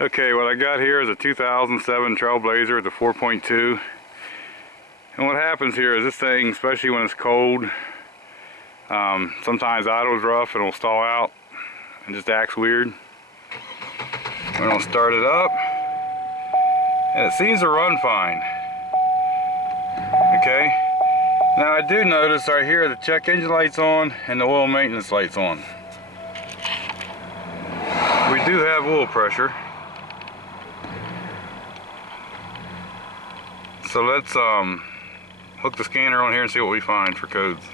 Okay, what I got here is a 2007 Trailblazer, the 4.2. And what happens here is this thing, especially when it's cold, sometimes idles rough and it'll stall out and just acts weird. We're gonna start it up, and it seems to run fine. Okay. Now I do notice right here the check engine light's on and the oil maintenance light's on. We do have oil pressure. So let's hook the scanner on here and see what we find for codes.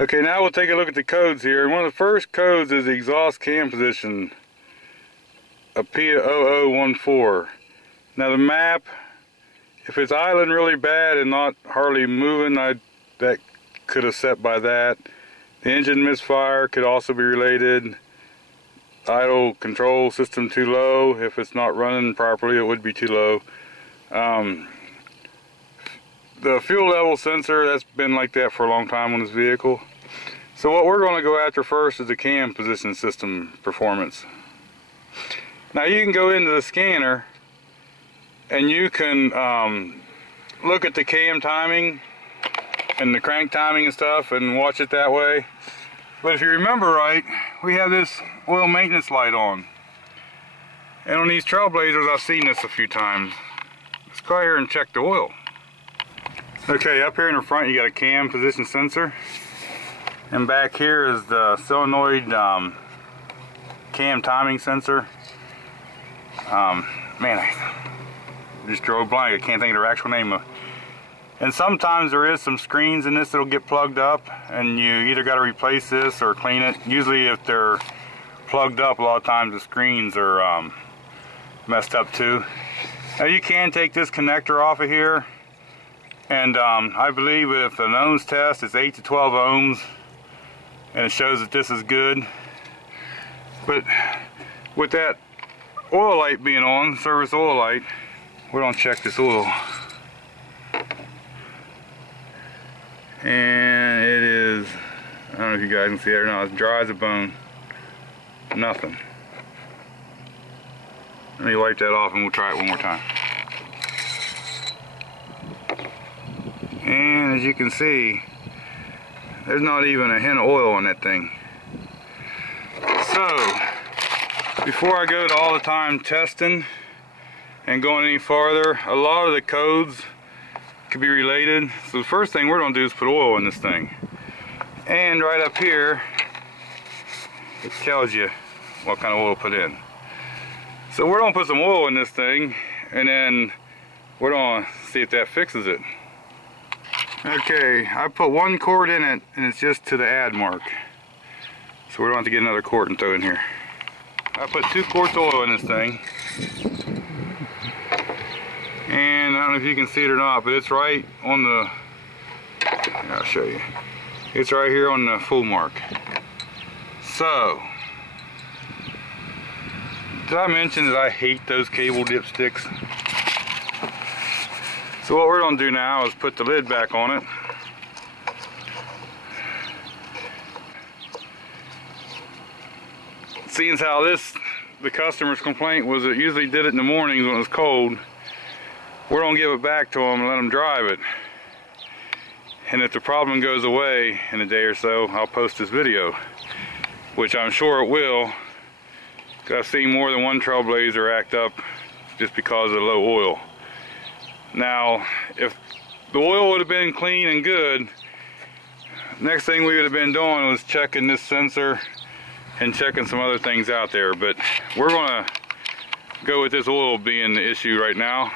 Okay, now we'll take a look at the codes here. And one of the first codes is the exhaust cam position, a P0014. Now the map, if it's idling really bad and not hardly moving, that could have set by that. The engine misfire could also be related. Idle control system too low. If it's not running properly, it would be too low. The fuel level sensor, that's been like that for a long time on this vehicle. So what we're going to go after first is the cam position system performance. Now you can go into the scanner and you can look at the cam timing and the crank timing and stuff and watch it that way. But if you remember right, we have this oil maintenance light on. And on these Trailblazers, I've seen this a few times. Let's go here and check the oil. Okay, up here in the front you got a cam position sensor, and back here is the solenoid cam timing sensor. Man, I just drove blank. I can't think of their actual name. And sometimes there is some screens in this that'll get plugged up, and you either got to replace this or clean it. Usually if they're plugged up, a lot of times the screens are messed up too. Now you can take this connector off of here, and I believe with an ohms test it's 8 to 12 ohms, and it shows that this is good. But with that oil light being on, service oil light, we're going to check this oil. And it is, I don't know if you guys can see it or not, it's dry as a bone. Nothing. Let me wipe that off and we'll try it one more time. And as you can see, there's not even a hint of oil on that thing. So, before I go to all the time testing and going any farther, a lot of the codes could be related. So the first thing we're going to do is put oil in this thing. And right up here, it tells you what kind of oil to put in. So we're going to put some oil in this thing, and then we're going to see if that fixes it. Okay, I put one quart in it, and it's just to the add mark. So we're going to have to get another quart and throw in here. I put 2 quarts of oil in this thing. And I don't know if you can see it or not, but it's right on the, I'll show you. It's right here on the full mark. So, did I mention that I hate those cable dipsticks? So what we're going to do now is put the lid back on it. Seeing as how the customer's complaint was it usually did it in the mornings when it was cold, we're going to give it back to them and let them drive it. And if the problem goes away in a day or so, I'll post this video, which I'm sure it will. I've seen more than one Trailblazer act up just because of the low oil. Now, if the oil would have been clean and good, next thing we would have been doing was checking this sensor and checking some other things out there. But we're going to go with this oil being the issue right now.